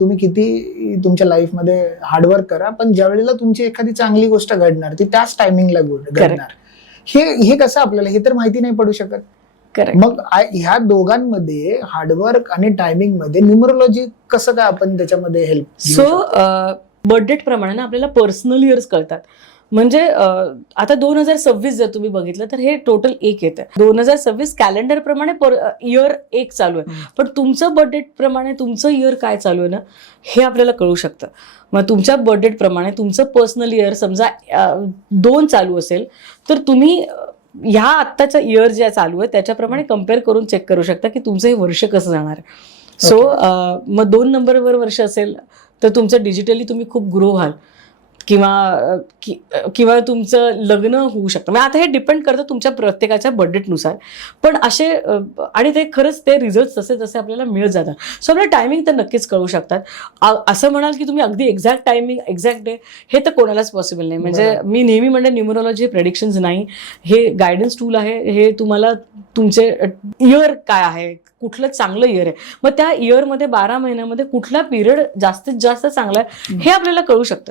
तुम्ही किती तुमच्या लाईफमध्ये हार्डवर्क करा, पण ज्या वेळेला तुमची एखादी चांगली गोष्ट घडणार ती त्याच टायमिंगला घडणार. हे कसं आपल्याला हे तर माहिती नाही पडू शकत. मग ह्या दोघांमध्ये हार्डवर्क आणि टायमिंग मध्ये न्यूमरोलॉजी कसं काय आपण त्याच्यामध्ये हेल्प? सो बर्थडेट प्रमाणे ना आपल्याला पर्सनल इयर्स कळतात. म्हणजे आता 2026 जर तुम्ही बघितलं तर हे टोटल एक येतं. 2026 कॅलेंडर प्रमाणे इयर एक चालू आहे, पण तुमचं बर्थडेट प्रमाणे तुमचं इयर काय चालू आहे ना हे आपल्याला कळू शकतं. मग तुमच्या बर्थडेट प्रमाणे तुमचं पर्सनल इयर समजा 2 चालू असेल तर तुम्ही ह्या आत्ताचा इयर जे चालू आहे त्याच्याप्रमाणे कम्पेअर करून चेक करू शकता की तुमचं हे वर्ष कसं जाणार आहे. सो मग 2 नंबरवर वर्ष असेल तर तुमचं डिजिटली तुम्ही खूप ग्रो व्हाल किंवा तुमचं लग्न होऊ शकतं. म्हणजे आता हे डिपेंड करतं तुमच्या प्रत्येकाच्या बर्थडेटनुसार, पण असे आणि ते खरंच ते रिझल्ट तसे तसे आपल्याला मिळत जातात. सो आपल्याला टायमिंग तर नक्कीच कळू शकतात. असं म्हणाल की तुम्ही अगदी एक्झॅक्ट टायमिंग एक्झॅक्ट डे हे तर कोणालाच पॉसिबल नाही. म्हणजे मी नेहमी म्हणते न्यूमरोलॉजी हे प्रेडिक्शन्स नाही, हे गायडन्स टूल आहे. हे तुम्हाला तुमचे इयर काय आहे, कुठलं चांगलं इयर आहे, मग त्या इयरमध्ये 12 महिन्यामध्ये कुठला पिरियड जास्तीत जास्त चांगला आहे हे आपल्याला कळू शकतं.